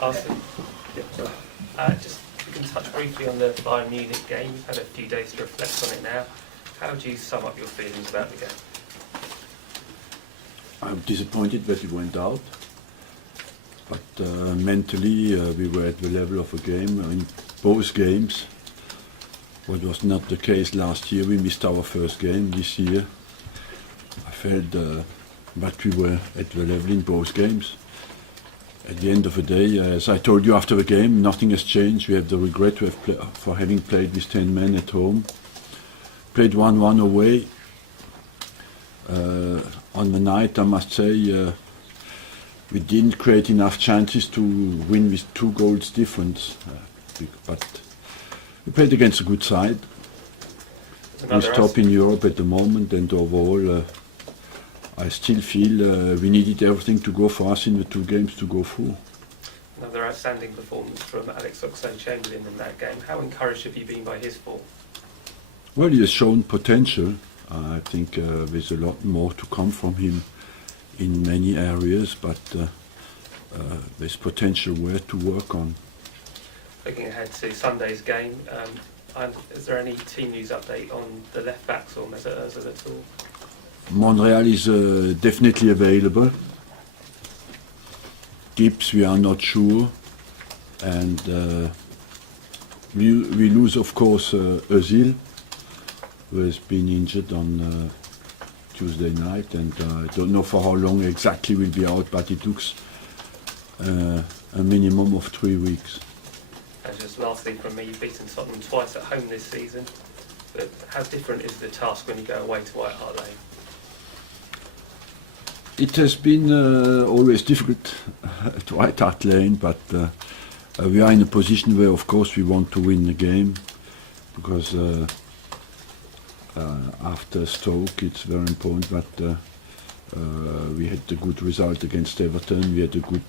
Arsene, just we can touch briefly on the Bayern Munich game. You've had a few days to reflect on it now. How would you sum up your feelings about the game? I'm disappointed that we went out, but mentally we were at the level of a game in both games. What was not the case last year. We missed our first game this year. I felt that we were at the level in both games. At the end of the day, as I told you after the game, nothing has changed. We have the regret for having played with 10 men at home. Played 1-1 away. On the night, I must say, we didn't create enough chances to win with 2 goals difference. But we played against a good side. We're top in Europe at the moment, and overall, I still feel we needed everything to go for us in the 2 games to go through. Another outstanding performance from Alex Oxlade-Chamberlain in that game. How encouraged have you been by his form? Well, he has shown potential. I think there's a lot more to come from him in many areas, but there's potential where to work on. Looking ahead to Sunday's game, is there any team news update on the left backs or Mesut Ozil at all? Monreal is definitely available. Gibbs, we are not sure, and we lose, of course, Ozil, who has been injured on Tuesday night, and I don't know for how long exactly will be out, but it looks a minimum of 3 weeks. And just lastly from me, you've beaten Tottenham twice at home this season, but how different is the task when you go away to White Hart Lane? It has been always difficult at White Hart Lane, but we are in a position where, of course, we want to win the game, because after Stoke it's very important that we had a good result against Everton, we had a good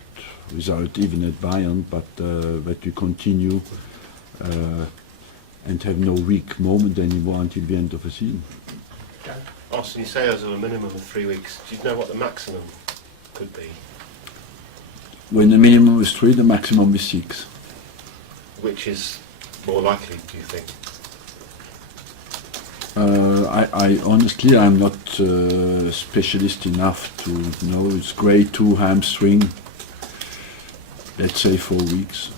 result even at Bayern, but that we continue and have no weak moment anymore until the end of the season. Arsene, you say there's a minimum of 3 weeks. Do you know what the maximum could be? When the minimum is 3, the maximum is 6. Which is more likely, do you think? I honestly, I'm not specialist enough to know. It's grade 2 hamstring, let's say 4 weeks.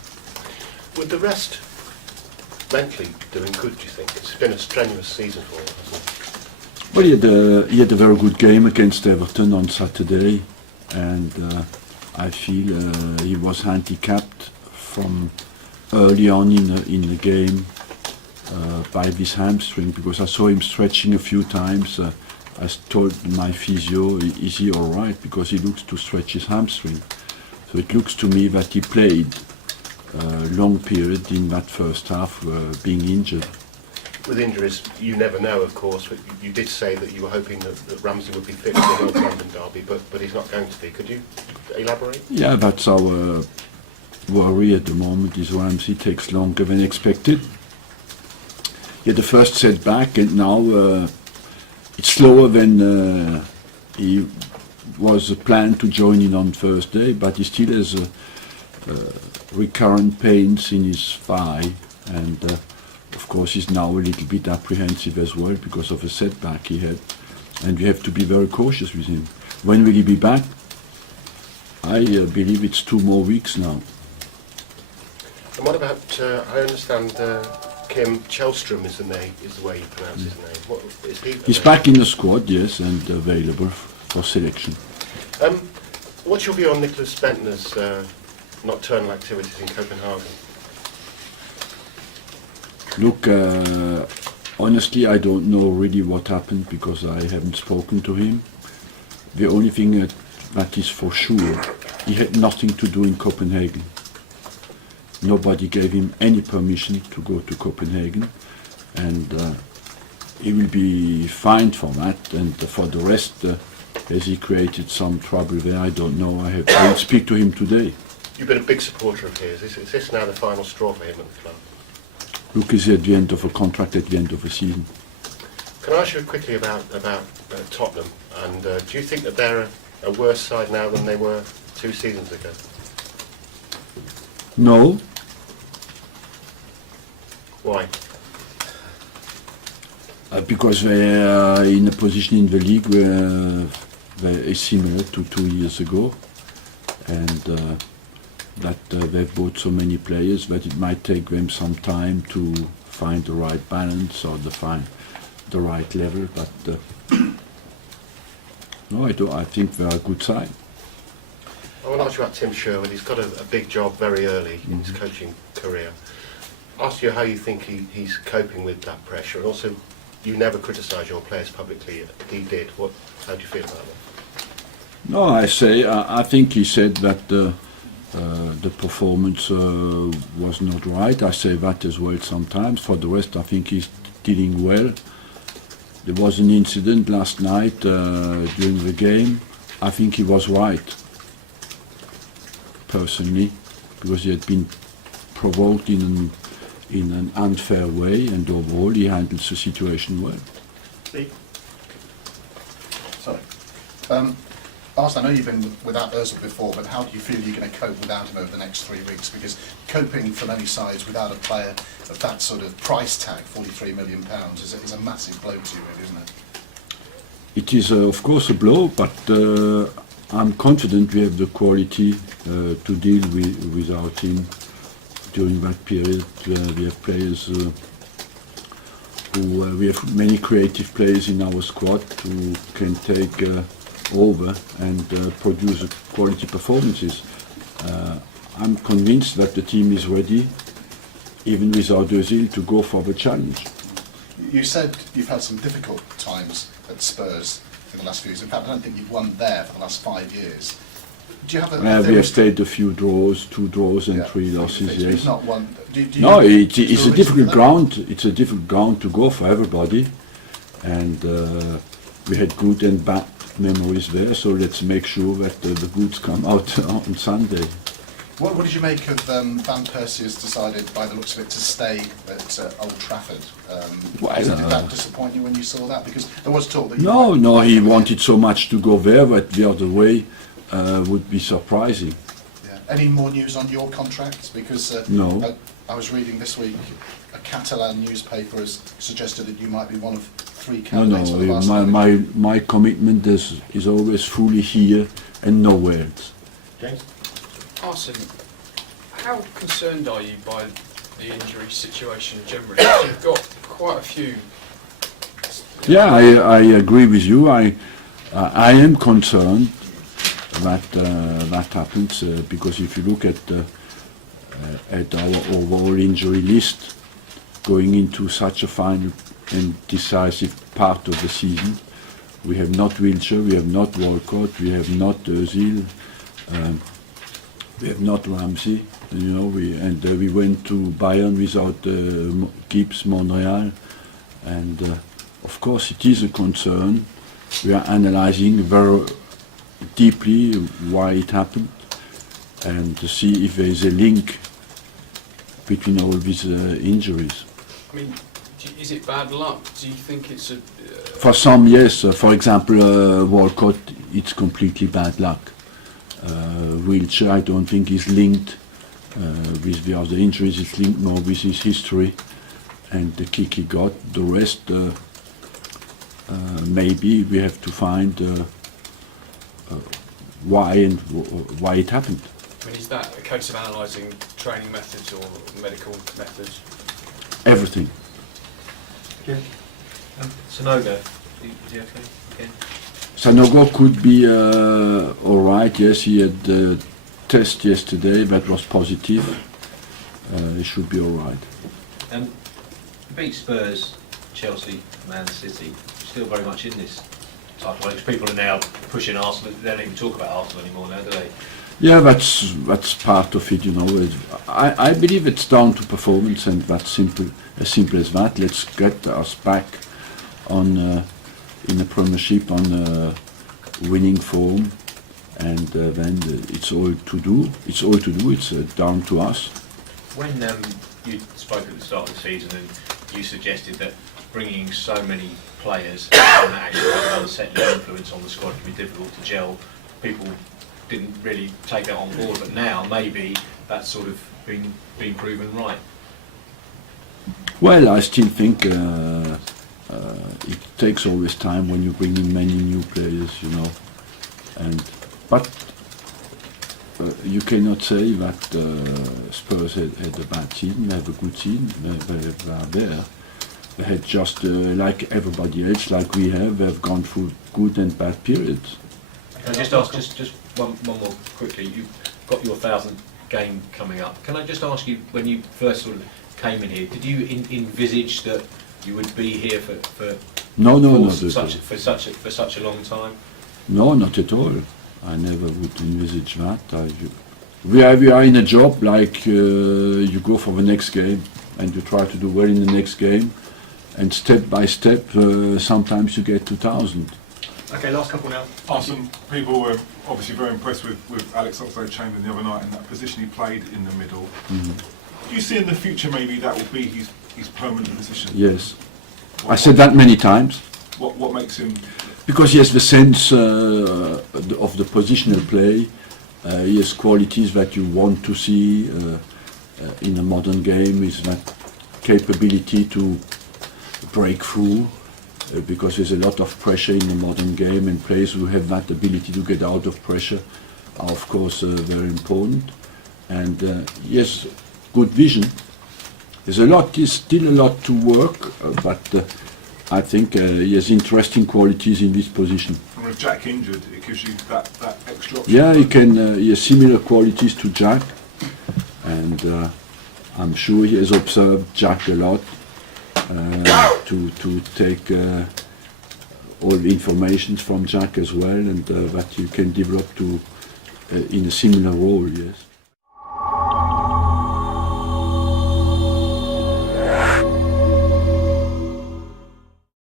Would the rest mentally doing good, do you think? It's been a strenuous season for him, hasn't it? Well, he had a very good game against Everton on Saturday, and I feel he was handicapped from early on in the game by this hamstring, because I saw him stretching a few times. I told my physio, is he all right, because he looks to stretch his hamstring. So it looks to me that he played a long period in that first half being injured. With injuries, you never know, of course, but you did say that you were hoping that Ramsey would be fit for the North London derby, but he's not going to be. Could you elaborate? Yeah, that's our worry at the moment, is Ramsey takes longer than expected. He had the first setback, and now it's slower than he was planned to join in on Thursday, but he still has recurrent pains in his thigh, and of course he's now a little bit apprehensive as well because of a setback he had, and we have to be very cautious with him. When will he be back? I believe it's 2 more weeks now. And what about, I understand Kim Källström is the way you pronounce his name. What, is he? He's back in the squad, yes, and available for selection. What's your view on Nicholas Bentner's nocturnal activities in Copenhagen? Look, honestly, I don't know really what happened because I haven't spoken to him. The only thing that is for sure, he had nothing to do in Copenhagen. Nobody gave him any permission to go to Copenhagen, and he will be fined for that. And for the rest, has he created some trouble there? I don't know. I will speak to him today. You've been a big supporter of his. Is this now the final straw for him at the club? Look, he's at the end of a contract at the end of the season. Can I ask you quickly about Tottenham? And do you think that they're a worse side now than they were 2 seasons ago? No, Why? because they are in a position in the league where they is similar to 2 years ago, and that they've bought so many players that it might take them some time to find the right balance or to find the right level. But no, I think they're a good side. I want to ask you about Tim Sherwood. He's got a big job very early in his coaching career. Ask you how you think he's coping with that pressure, and also you never criticise your players publicly. He did. How do you feel about that? No, I think he said that the performance was not right. I say that as well sometimes. For the rest, I think he's dealing well. There was an incident last night during the game. I think he was right, personally, because he had been provoked in an unfair way, and overall he handles the situation well. Steve? Sorry. Arsene, I know you've been without Ozil before, but how do you feel you're going to cope without him over the next 3 weeks? Because coping for many sides without a player of that sort of price tag, £43 million, is a massive blow to you, really, isn't it? It is, of course, a blow, but I'm confident we have the quality to deal with our team during that period. We have players we have many creative players in our squad who can take over and produce quality performances. I'm convinced that the team is ready, even without Ozil, to go for the challenge. You said you've had some difficult times at Spurs in the last few years. In fact, I don't think you've won there for the last 5 years. Do you have we have stayed a few draws, 2 draws and 3 losses. Yes. You've not won. No, it's a difficult ground. It's a difficult ground to go for everybody, and we had good and bad memories there. So let's make sure that the goods come out on Sunday. What did you make of Van Persie has decided, by the looks of it, to stay at Old Trafford? Did that disappoint you when you saw that? Because there was talk that he wanted so much to go there that the other way would be surprising. Yeah. Any more news on your contract? Because no. I was reading this week, a Catalan newspaper has suggested that you might be one of 3 candidates for the Barcelona. My commitment is always fully here and nowhere else. James? Arsene, how concerned are you by the injury situation generally? You've got quite a few. Yeah, I agree with you. I am concerned that that happens because if you look at our overall injury list going into such a final and decisive part of the season, we have not Wilshere, we have not Walcott, we have not Ozil. We have not Ramsey, we went to Bayern without Gibbs, Monreal, and of course it is a concern. We are analysing very deeply why it happened and to see if there is a link between all these injuries. I mean, is it bad luck? Do you think it's a... For some, yes. For example, Walcott, it's completely bad luck. Wilshere, I don't think is linked with the other injuries. It's linked more with his history and the kick he got. The rest, maybe we have to find why it happened. I mean, is that a case of analysing training methods or medical methods? Everything. Yeah. Sanogo, is he okay? Okay. Sanogo could be all right. Yes, he had a test yesterday that was positive. He should be all right. Beat Spurs, Chelsea, Man City. Still very much in this title race. People are now pushing Arsenal. They don't even talk about Arsenal anymore now, do they? Yeah, that's part of it. I believe it's down to performance, and that's simple as that. Let's get us back on in the Premiership on winning form, and then it's all to do. It's down to us. When you spoke at the start of the season and you suggested that bringing so many players and actually have another settling influence on the squad can be difficult to gel, people didn't really take that on board, but now maybe that's sort of been proven right. Well, I still think it takes always time when you bring in many new players, you know. But you cannot say that Spurs had a bad season. They have a good season. They are there. They had just like everybody else, like we have. They have gone through good and bad periods. Can I just ask just one more quickly? You've got your 1,000th game coming up. Can I just ask you, when you first sort of came in here, did you envisage that you would be here for No, not such a long time? No, not at all. I never would envisage that. We are in a job like you go for the next game and you try to do well in the next game, and step by step, sometimes you get 2,000. Okay, last couple now. Arsene, people were obviously very impressed with Alex Oxlade-Chamberlain the other night and that position he played in the middle. Do you see in the future maybe that will be his permanent position? Yes. I said that many times. What makes him... Because he has the sense of the positional play. He has qualities that you want to see in a modern game. Is that capability to break through, because there's a lot of pressure in the modern game, and players who have that ability to get out of pressure are of course very important. And he has good vision. There's still a lot to work, but I think he has interesting qualities in this position. And with Jack injured, it gives you that extra option. Yeah, he has similar qualities to Jack, and I'm sure he has observed Jack a lot to take all the information from Jack as well, and that you can develop in a similar role, yes.